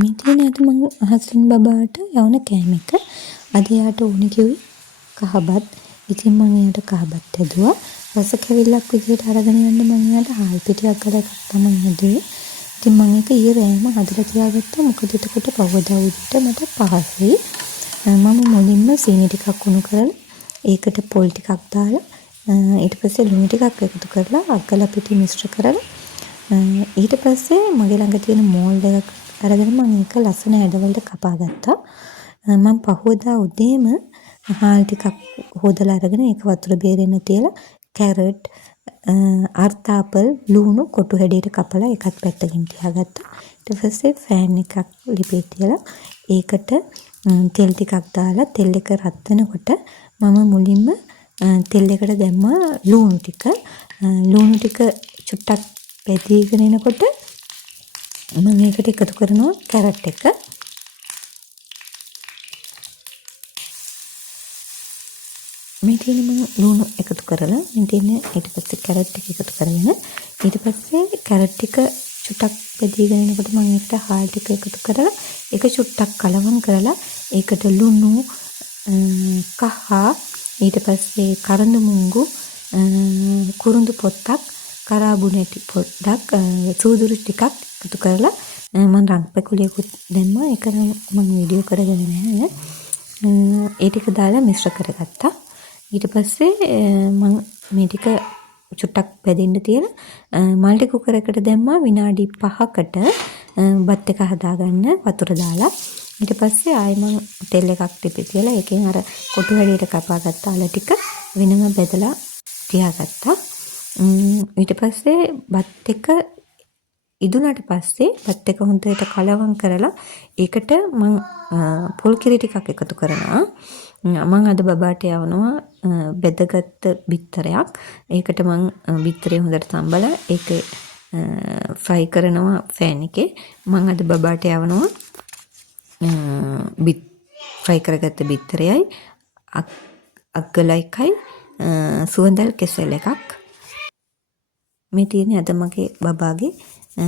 මේ තියෙන අද මම අහස්ලින් බබාට යවන කෑම එක. අද යාට ඕනේ කිව්වේ කහබත්. ඉතින් මම එයාට කහබත් හැදුවා. රස කැවිල්ලක් විදිහට අරගෙන යන්න මම එයාට හාල් පිටියක් ගල එකක් තමයි හැදුවේ. ඉතින් මම ඒක ඊයේ රෑම හදලා තියාගත්තා. මොකද එතකොට පහවදා උදේට මට පහසුයි. මම මුලින්ම සීනි ටිකක් උණු කරලා ඒකට පොල් ටිකක් දාලා ඊට පස්සේ ලුණු ටිකක් එකතු කරලා අග්ගල පිටි මිශ්‍ර කරලා ඊට පස්සේ මගේ ළඟ තියෙන මෝල්ඩ් එකක් අරගෙන මම ඒක ලස්සන ඇඩවලට කපා ගත්තා. මම පහවදා උදේම හාල් ටිකක් හොදලා අරගෙන ඒක වතුර බේරෙන්න තියලා කැරට් අර්තාපල් ලුණු කොටු හැඩයට කපලා එකත් පැත්තකින් තියාගත්තා. ඊට පස්සේ ෆෑන් එකක් ලිපේ තියලා ඒකට තෙල් ටිකක් දාලා තෙල් එක රත් වෙනකොට මම මුලින්ම තෙල් එකට දැම්මා ලුණු ටික. ලුණු ටික චුට්ටක් පැදීගෙන එනකොට මම ඒකට එකතු කරනවා කැරට් එක. මේ තියෙන මම ලුණු එකතු කරලා මේ තියෙන ඊට පස්සේ කැරට් එක එකතු කරගෙන ඊට පස්සේ කැරට් ටික චුට්ටක් පැදීගෙන එනකොට මම ඒකට හාල් ටික එකතු කරලා ඒක චුට්ටක් කලවම් කරලා ඒකට ලුණු කහ ඊට පස්සේ කරඬු මුංගු කුරුඳු පොත්තක් කරාබුනේටි පොඩ්ඩක් සූදුරු ටිකක් එකතු කරලා මම රන්පැකුලියකුත් දැම්මා. ඒක මම වීඩියෝ කරගෙන නැහැ. ඒ ටික දාලා මිශ්‍ර කරගත්තා. ඊට පස්සේ මම මේ ටික චුට්ටක් පැදෙන්න තියලා මල්ටි කුකර් එකට දැම්මා විනාඩි 5කට බත් එක හදාගන්න වතුර දාලා. ඊට පස්සේ ආයෙ මම තෙල් එකක් තිබි තියලා ඒකෙන් අර කොටු හැඩයට කපාගත්ත අල ටික වෙනම බෙදලා තියාගත්තා. ඊට පස්සේ බත් එක ඉදුණාට පස්සේ බත් එක හොඳට කලවම් කරලා ඒකට මම පොල් කිරි ටිකක් එකතු කරනවා. මම අද බබාට යවනවා බෙදගත්ත බිත්තරයක්. ඒකට මම බිත්තරේ හොඳට තම්බලා ඒක ෆ්‍රයි කරනවා ෆෑන් එකේ. මම අද බබාට යවනවා ෆ්‍රයි කරගත්ත බිත්තරයයි අග්ගලයිකයි සුවඳල් කෙසෙල් එකක්. මේ තියෙන්නේ අද මගේ බබාගේ